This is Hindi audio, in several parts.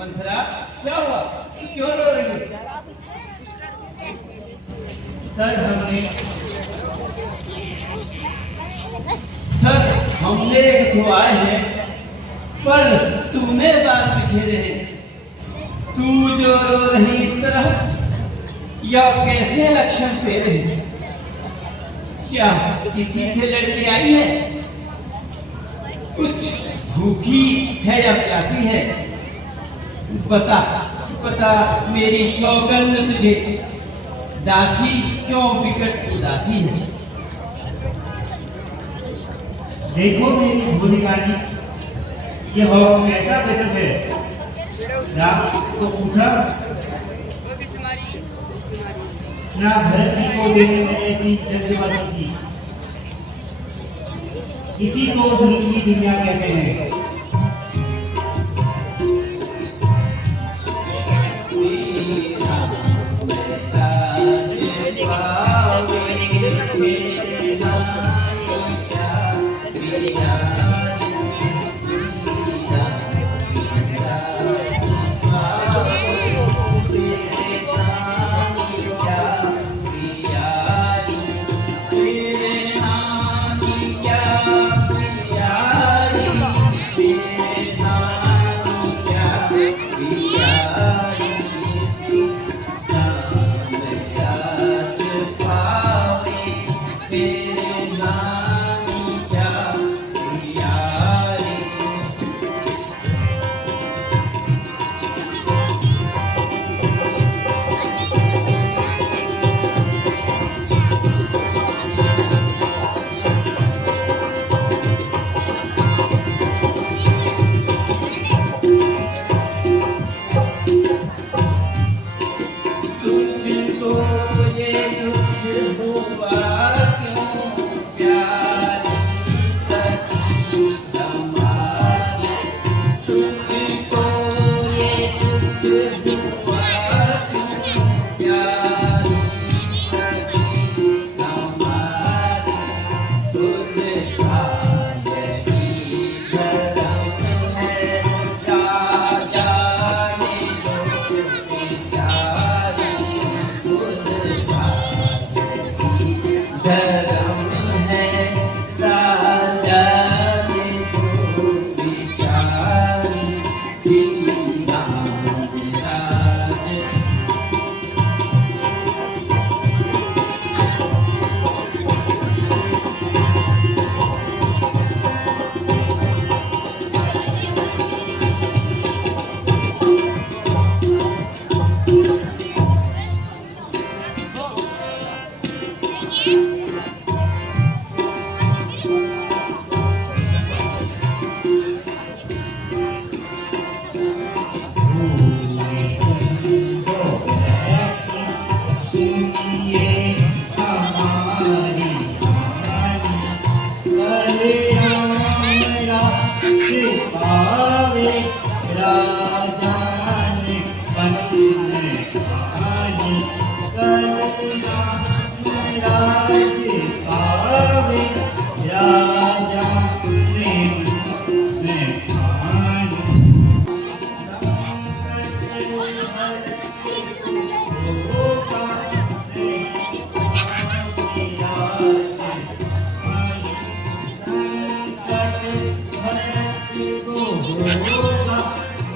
मंथरा, क्या हुआ? क्यों रो रही है? सर हमने तो आए हैं, पर तूने बाल बिखेरे हैं। तू जो रो रही इस तरह, या कैसे लक्षण तेरे हैं? क्या किसी से लड़के आई है? कुछ भूखी है या प्यासी है? बता बता मेरी सौगंध तुझे, दासी क्यों विकट उदासी है? देखो मेरी भोली रानी, ये हो कैसा बेदक है? राम को पूछा ना, धरती को देने में ऐसी जज्बाती की, इसी को दिल की दुनिया कहते हैं।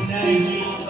नहीं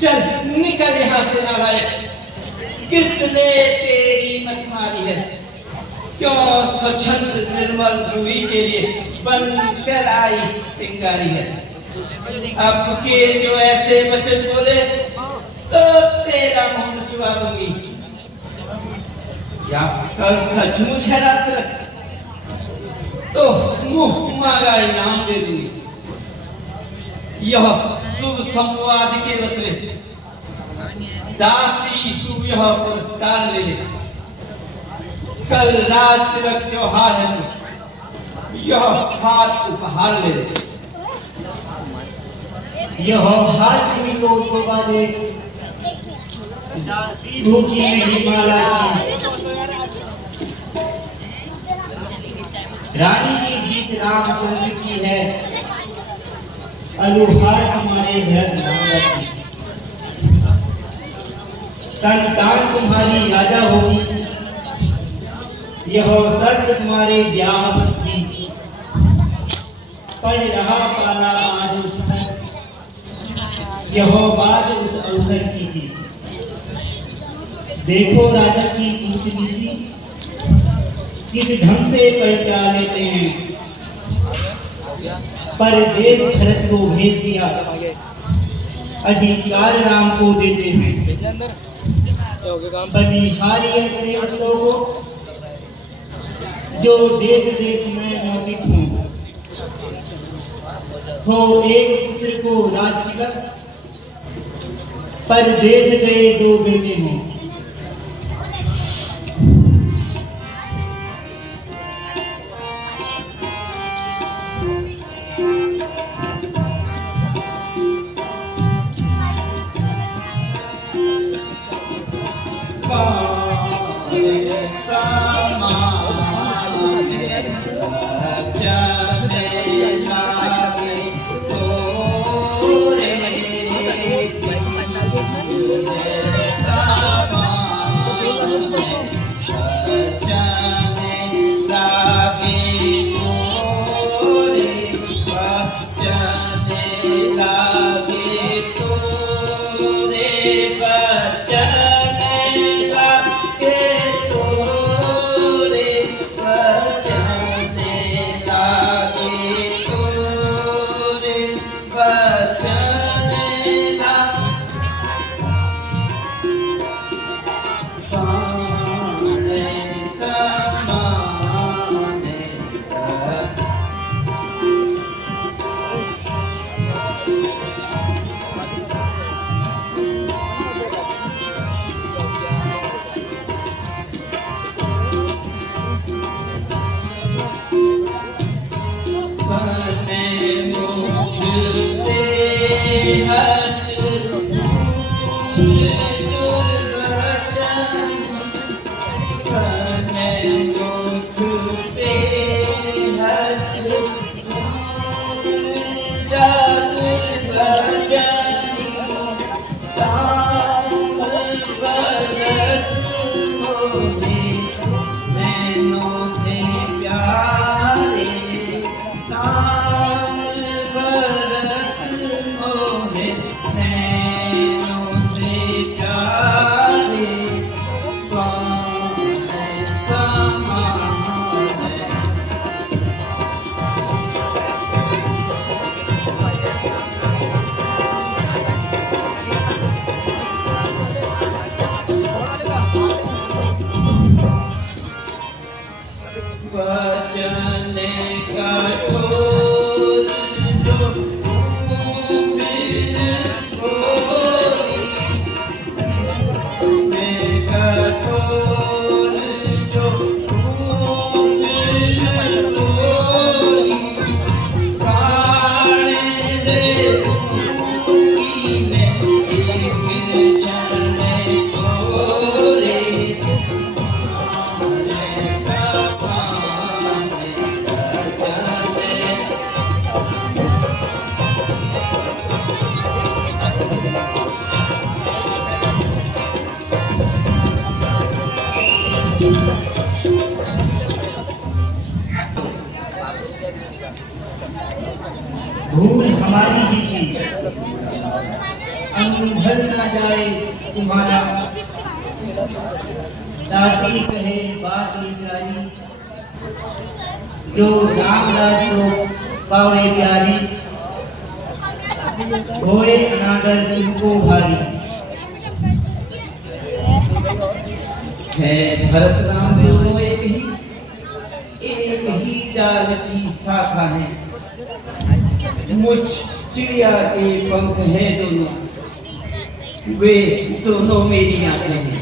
चल निकल यहाँ से नालायक। किसने तेरी मत मारी है? क्यों स्वच्छंद निर्मल ध्रुवी के लिए बनकर आई चिंगारी है? अब के जो ऐसे वचन बोले तो तेरा मुंह नचवा दूंगी। क्या कल सचमुच है रात तक तो मुंह मांगा इनाम दे दूंगी। यह शुभ संवाद के बदले दासी तू यह पुरस्कार ले ले। कल रात तिलक त्योहार है तू यह हाथ उपहार ले ले। यह हार तुम्ही को शोभा दे, दासी भूखी नहीं माला की। रानी की जीत रामचंद्र की है, अलुहार तुम्हारे घर मांगा की। संतान तुम्हारी राजा होगी, यह शर्त तुम्हारे ब्याह की। पड़ रहा पाला आज उस पर, यह बात उस अवसर की थी। देखो राजा की कूटनीति किस ढंग से पलटा लेते हैं। पर देव भरत को भेज दिया, अधिकार राम को देते हैं। बलिहारी प्रेम लोगों जो देश देश में मौतिक हूँ। हो एक पुत्र को राज तिलक, पर देश गए दो बेटे हों। भूल हमारी ही थी, अंधल न जाए तुम्हारा, दादी कहे बात ये प्यारी, जो राम राज को पावे प्यारी, होए अनादर तुमको भारी। है भरत राम दोनों एक ही जाल की शाखा है, मुझ चिड़िया के पंख है दोनों, वे दोनों मेरी आंखें हैं।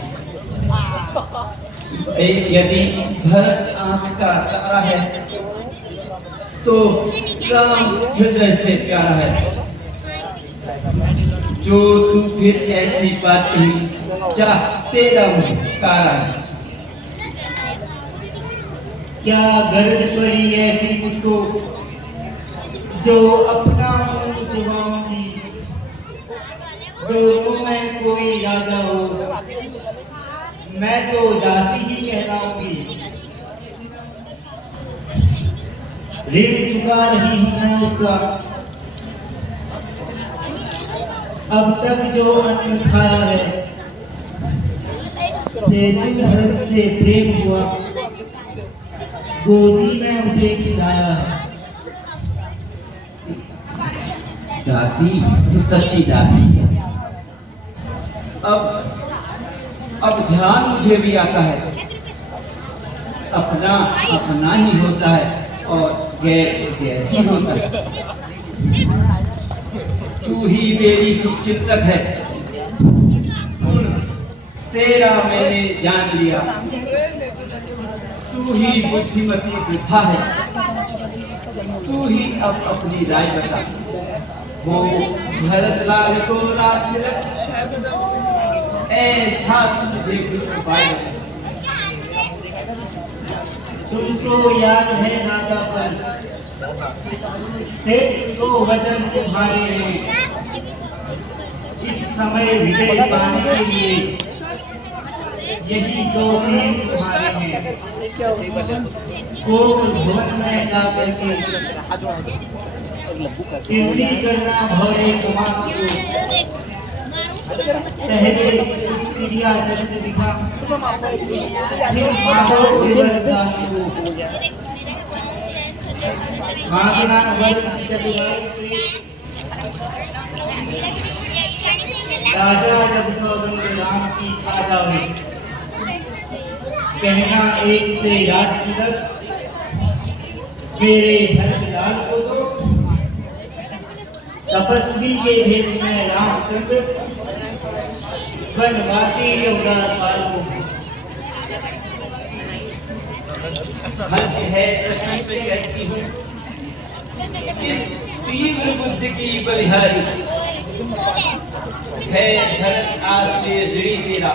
यदि भरत आंख का तारा है तो राम हृदय से प्यारा है। जो तू फिर ऐसी बात कही, चाह तेरा मुझ कारा है। क्या गरज पड़ी ऐसी मुझको, जो अपना मुंह चुबाऊंगी, दोनों में कोई राजा हो, मैं तो दासी ही कहलाऊंगी। ऋण चुका रही हूं मैं उसका, अब तक जो अन्न खाया है, सेतु भरत से प्रेम हुआ, गोदी में उसे खिलाया है। दासी तो सच्ची दासी है। अब ध्यान मुझे भी आता है, अपना अपना ही होता है और गैर गैर ही होता है। तू ही मेरी शुभचिंतक है, तेरा मैंने जान लिया। तू ही बुद्धिमती वृथा है, तू ही अब अपनी राय बता। वो भरत लाल को राज ऐसा तुझे कुछ उपाय तुमको याद है राजा पर, सेठ को वचन तुम्हारे हैं, इस समय विजय पाने के लिए यही दो तीन तुम्हारे हैं। कोक भवन में जाकर के कीर्ति करना भवे कुमार को, पहले कुछ क्रिया चरित्र दिखा, फिर माधव देवदास को मांगना वर चतुराई से। राजा जब सौगंध राम की खा जावे, कहना एक से राज तिलक, मेरे भरत लाल को दो, तपस्वी के भेष में रामचंद्र, वनवासी 14 साल को। हल्क है सखी पे कहती हूँ, इस तीव्र बुद्धि की बलिहारी है भरत आज से ऋणी तेरा,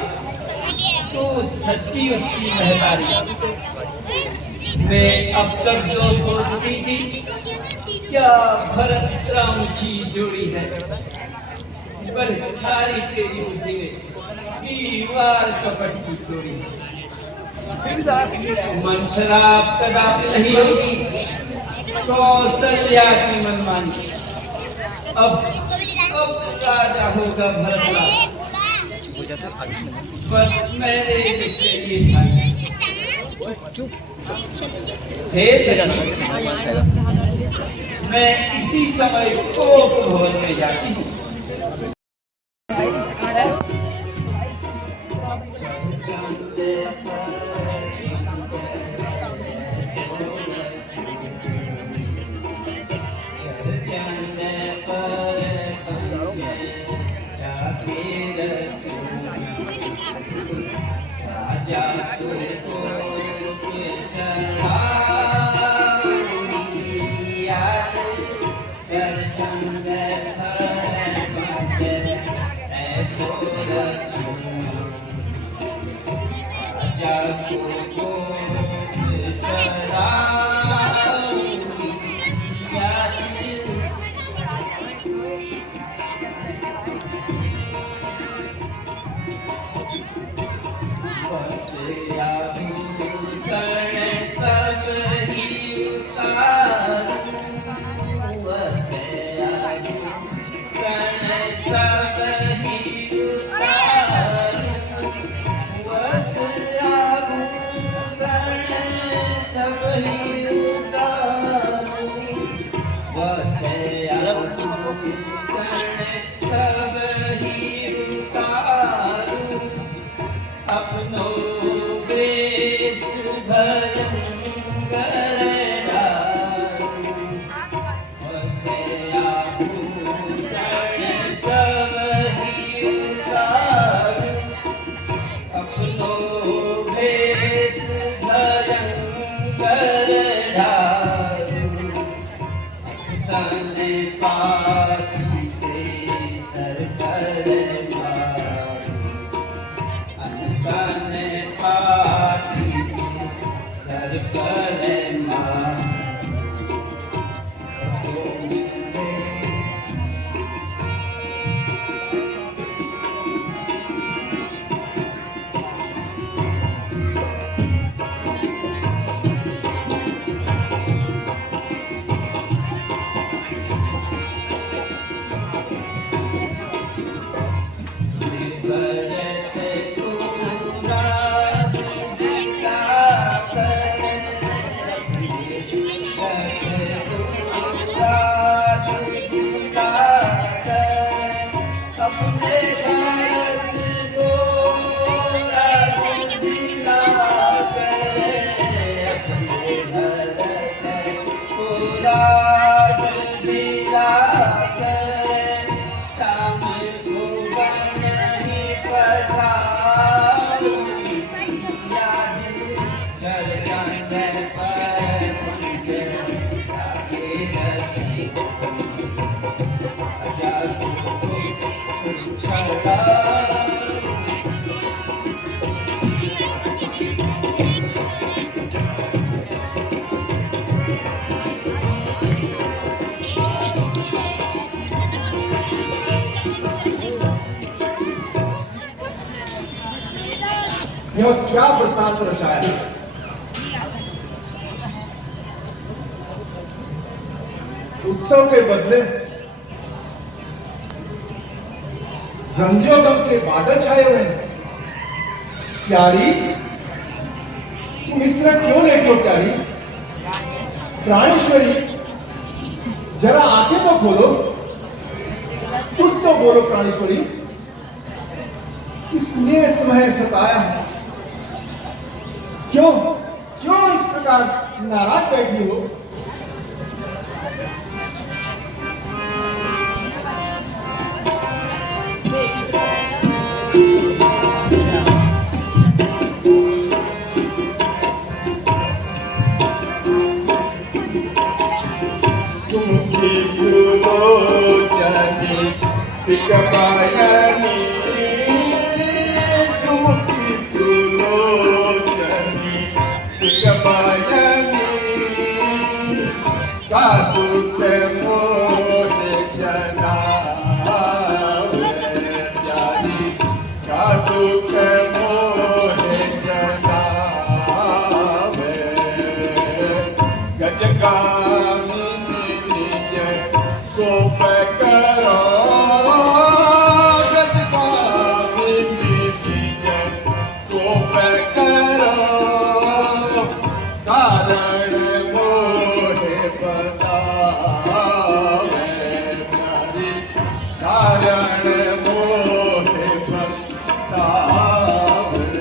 तो सच्ची उसकी महतारी। मैं अब तक जो सोचती थी, क्या भरत राम की जोड़ी है, पर सारी तेरी बुद्धि में दीवार कपट की जोड़ी है। मंथरा कदापि नहीं होगी कौशल्या की मनमानी। अब राजा होगा भरत, पर मेरे ये था। हे सखी, मैं इसी समय कोक भवन में जाती हूँ। Yeah. यह क्या वृत्तांत रचाया है? उत्सव के बदले रंजोगम के बादल छाए हुए हैं। प्यारी, तुम इस तरह क्यों लेटी हो प्यारी? प्राणेश्वरी, जरा आंखें तो खोलो, कुछ तो बोलो प्राणेश्वरी। किसने तुम्हें सताया है? क्यों क्यों इस प्रकार नाराज बैठी हो? सुमुखी सुलोचनी पिकपायनी, सुमुखी सुलोचनी पिकपायनी, कातु के मोहे जनावे प्यारी, कातु के मोहे जनावे गजगामिनी निज कोप करो, गजगामिनी निज कोप करो, कारण मोहे बतावे प्यारी, कारण मोहे बतावे।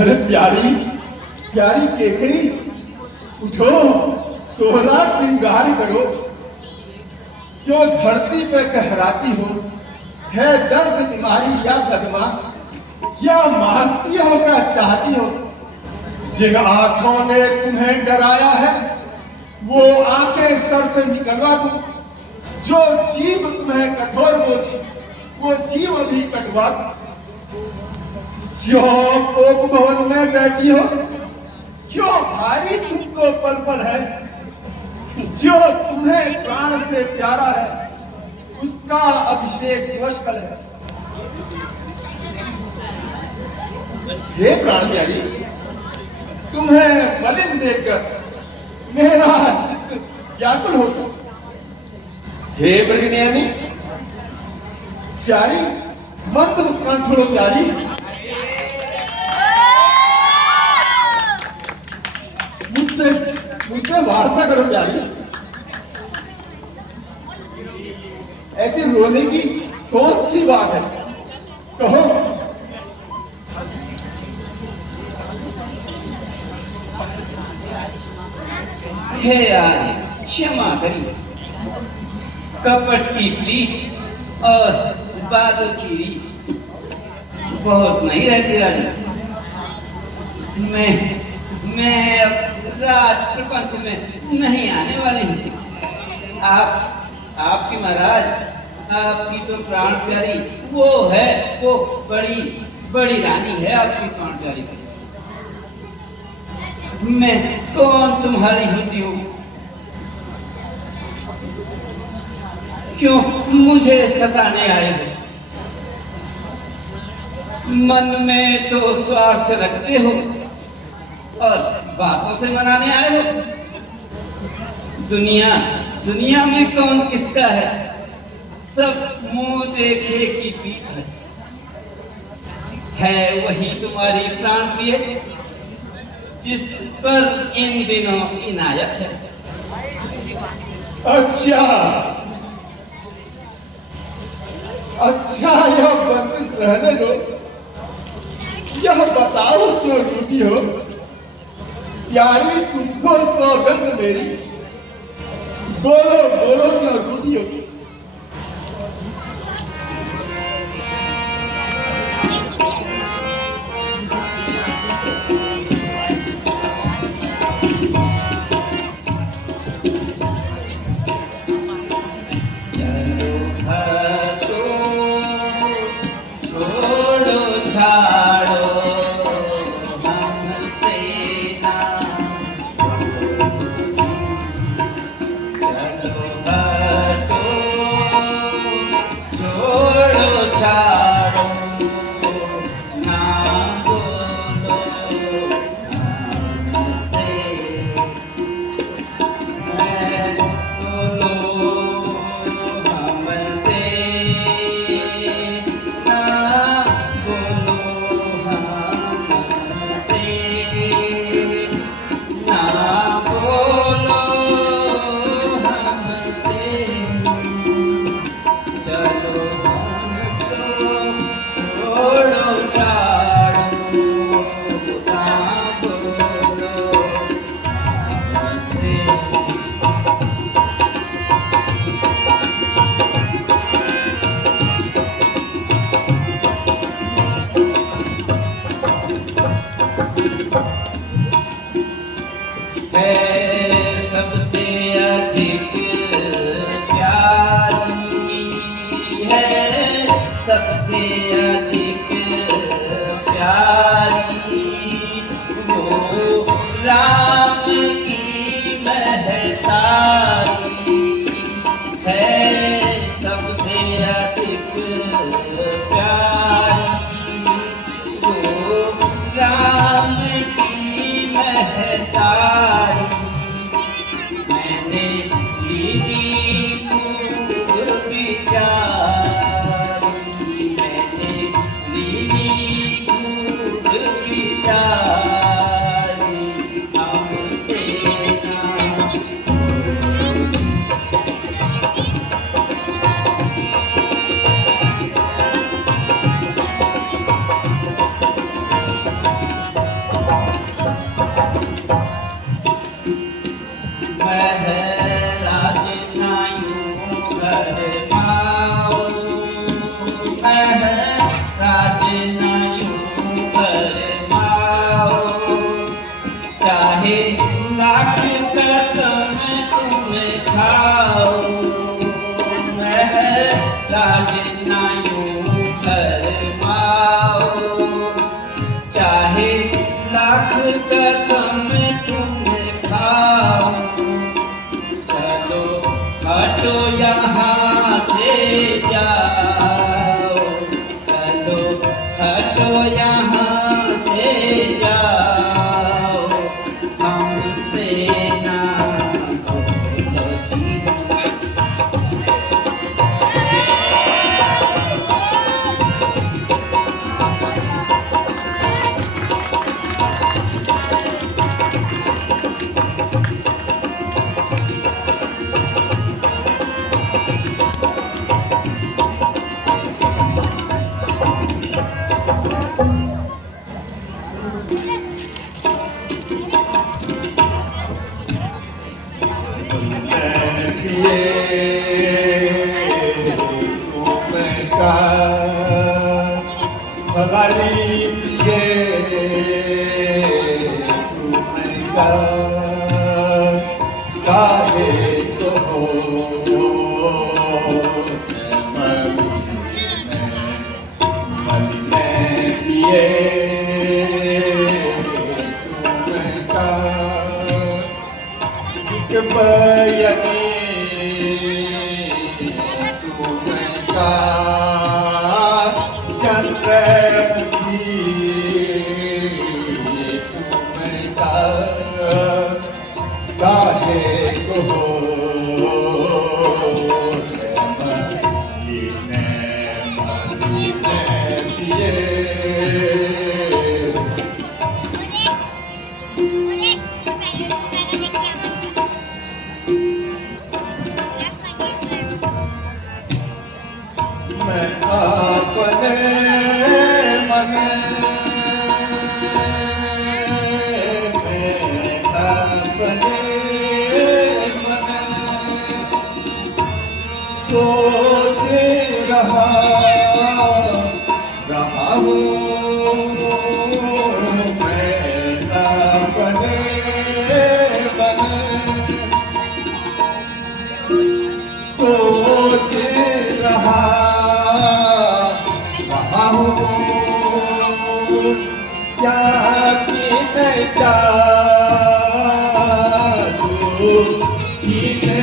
अरे प्यारी प्यारी केकरी, उठो, सोहला श्रृंगार करो। क्यों धरती पे कहराती हो? है दर्द तुम्हारी या सदमा, या मानती हो क्या चाहती हो? जिन आंखों ने तुम्हें डराया है वो आंखें सर से निकलवा दो। जो जीव तुम्हें कठोर बोली वो जीव अभी कटवा दो। क्यों कोप भवन में बैठी हो? क्यों भारी तुमको पल पल है? जो तुम्हें प्राण से प्यारा है उसका अभिषेक मुश्किल है। हे प्राण प्यारी, तुम्हें मलिन देखकर मेरा चित्त व्याकुल होता। हे प्रज्ञानी प्यारी, मत मुस्कान छोड़ो प्यारी। मुझसे वार्ता करो प्यारी। ऐसी रोने की कौन सी बात है, कहो। हे रानी, क्षमा करिए। कपट की पीठ और बालों की रीत बहुत नहीं रहती रानी। मैं अब राज प्रपंच में नहीं आने वाली हूँ। आपकी महाराज, आपकी तो प्राण प्यारी वो है, वो बड़ी बड़ी रानी है आपकी प्राण प्यारी। मैं कौन तुम्हारी होती हूँ? क्यों मुझे सताने आए हो? मन में तो स्वार्थ रखते हो और बातों से मनाने आए हो। दुनिया में कौन किसका है? सब मुंह देखे की पीठ है वही तुम्हारी प्राण प्रिय जिस पर इन दिनों इनायत है। अच्छा, यह बंदिश रहने दो। यह बताओ क्यों रूठी हो प्यारी? तुमको सौगंध मेरी, बोलो बोलो क्यों रूठी हो? सबसे अधिक प्यारी वो राम की महतारी है। सबसे अधिक प्यारी वो राम की महतारी। मैंने लीधी खूब विचारी, मैंने लीधी खूब विचारी, हमसे चाहे लाख कसम पिए तुमका हमारी पिए तुमका काहे तो हो मन में पिए तुमका बयनी तुमका चंद्रमुखी तुमका काहे को मैं अपने मन में अपने मन सोच रहा हूँ मैं अपने मन सोच रहा क्या किने जादू किने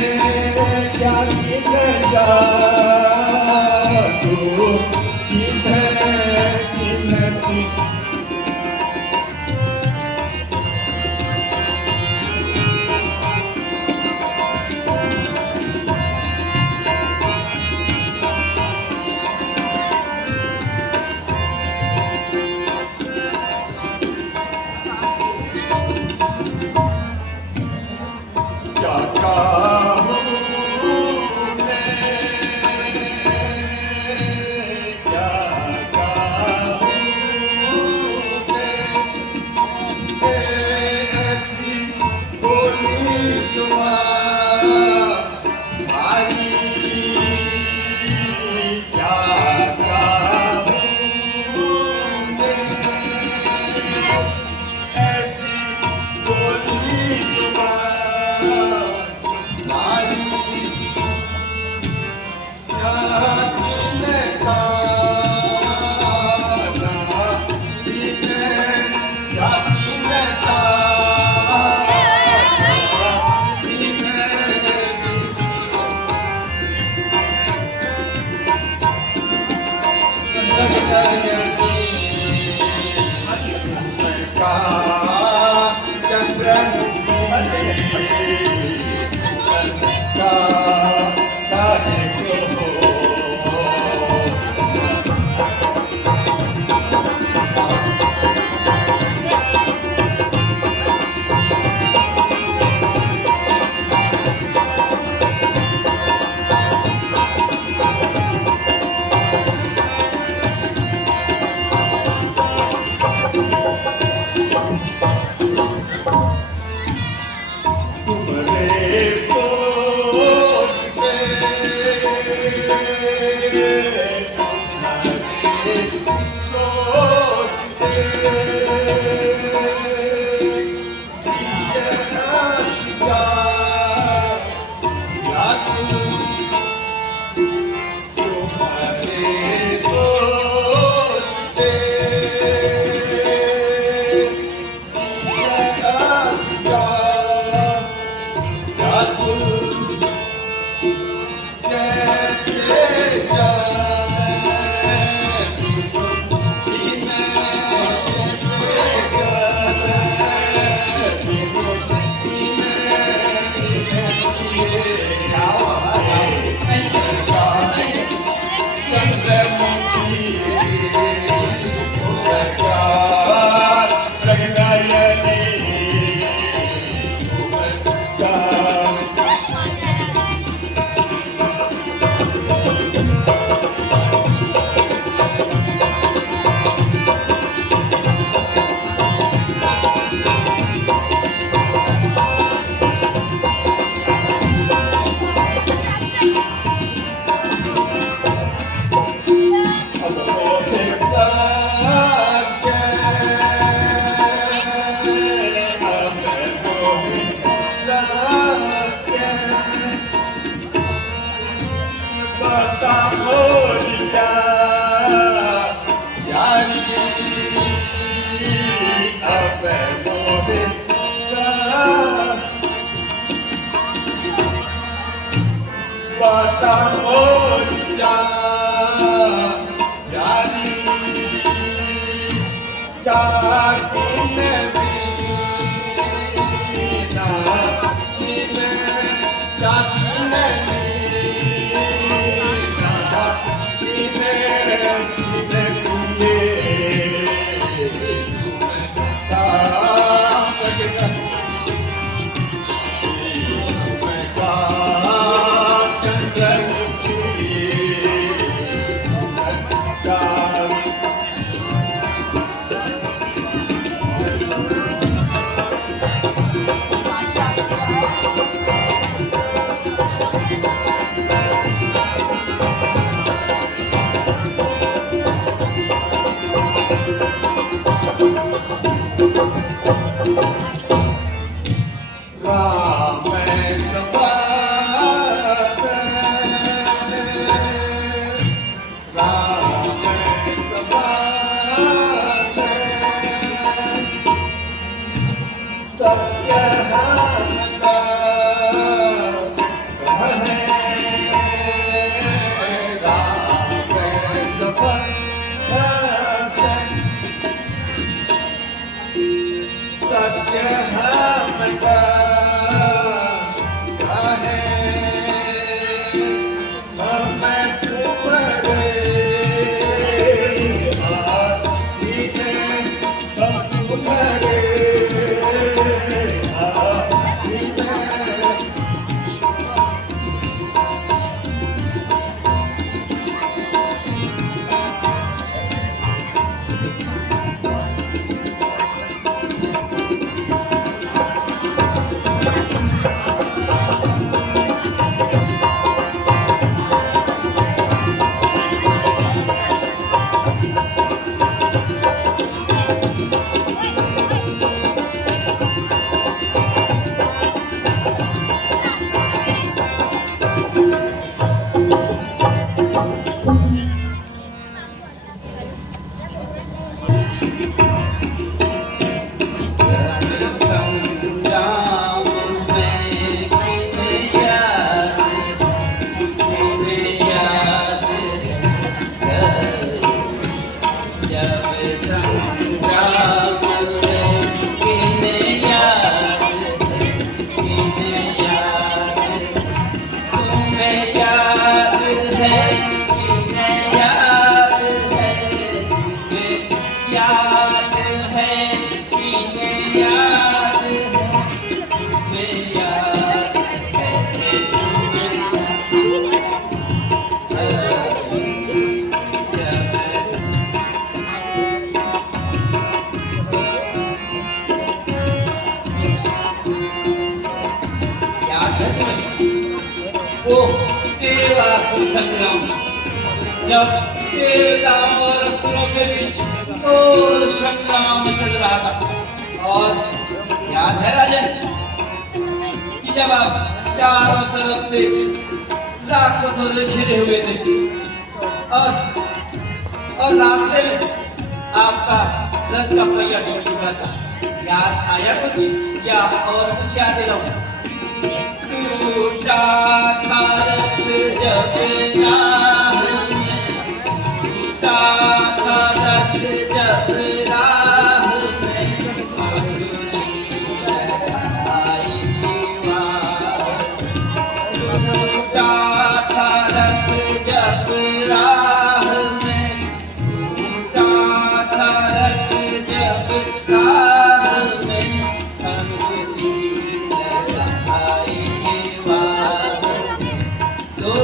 क्या किने जादू किने किने बाता बोल जा यारी जाकिन मीना छिन जाकिन मीना छिन छिन कुले वो तेरा संग्राम जब तेरे दाम और असुरों के बीच घोर संग्राम चल रहा था। और याद है राजन कि जब आप चारों तरफ से राक्षसों से घिरे हुए थे और रास्ते में आपका रथ का पहिया टूट चुका था। याद आया कुछ या और कुछ याद दिलाऊं? टूटा था रथ जब राह में, टूटा था रथ जब राह में, अंगुली लगाई दीवार। टूटा था रथ जब राह में, टूटा था रथ जब राह में, अंगुली लगाई दीवार। तो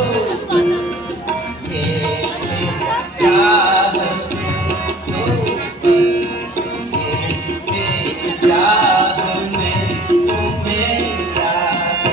चाह में तुम्हें याद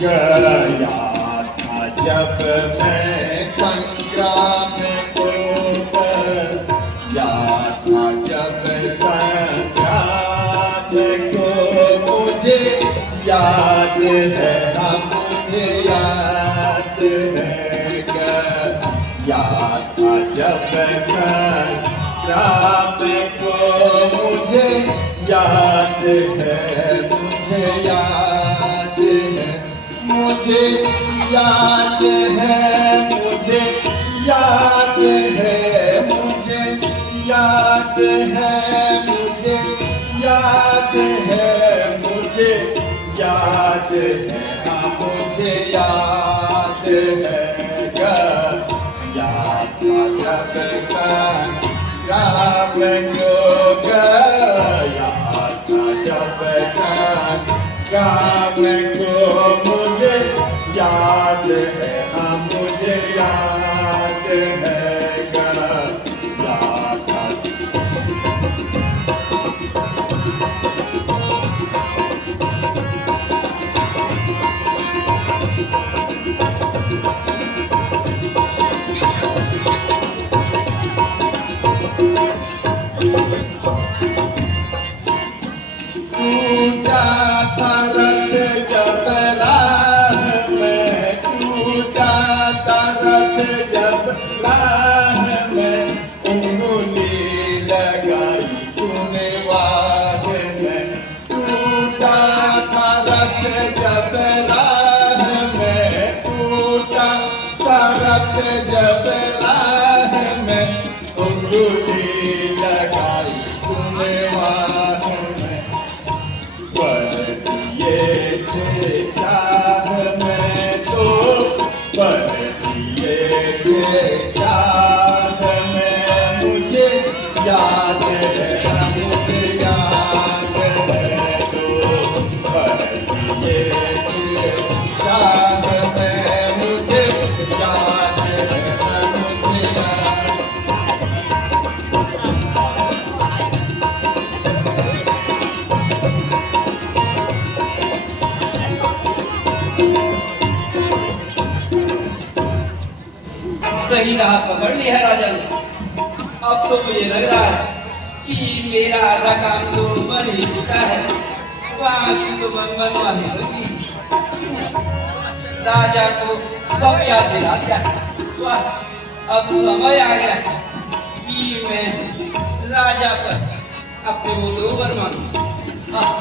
गया था जब मैं संग्राम को गया था जब संग्राम को मुझे याद है हाँ मुझे याद है गया था जब संग्राम को मुझे याद है मुझे याद है मुझे याद है मुझे याद है मुझे याद है मुझे याद है मुझे याद है हाँ मुझे याद है याद जब संग्राम को गया था जब संग्राम को मुझे याद है हाँ मुझे याद है याद था टूटा था रथ जब राह में टूटा था रथ जब राह में उंगली लगाई तूने वाद में टूटा था रथ जब राह में टूटा था रथ जब राह में उंगली लगाई तूने वाद में पर दिए थे चाह में तो पर दिए थे चाह में मुझे याद है मुझे याद है तो पर दिए थे चाह में मुझे याद है मुझे याद सही राह पकड़ ली है राजा ने। अब तो मुझे लग रहा है कि मेरा आधा काम तो बन ही चुका है, बाकी तो मनमानी होगी। राजा को सब याद दिला दिया। वाह, अब समय आ गया कि मैं राजा पर अपने वो दो वर मांगू। हाँ।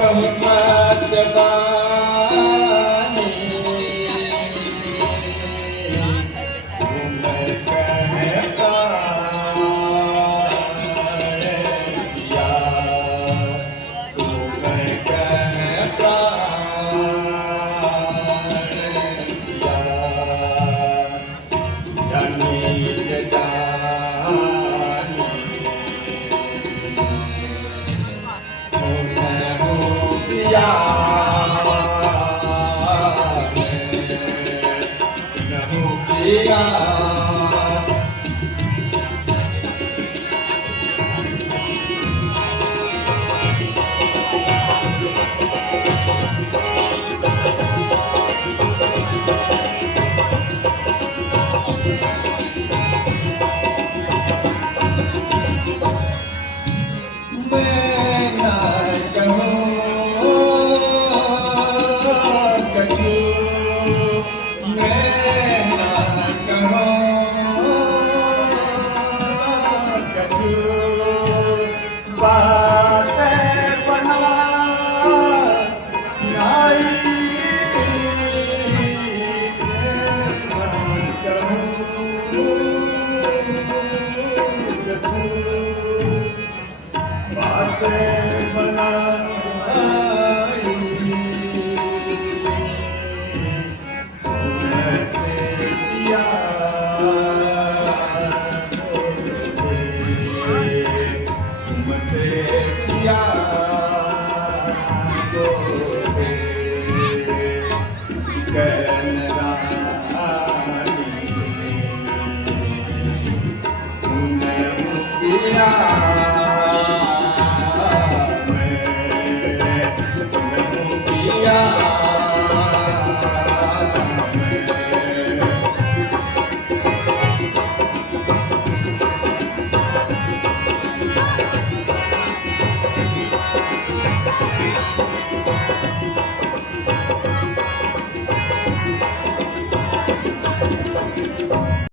कहूँ सत्य बानी तुम कहता किया तुम कहता किया जानी जानी सुनहु पिया सुनहु पिया Yeah.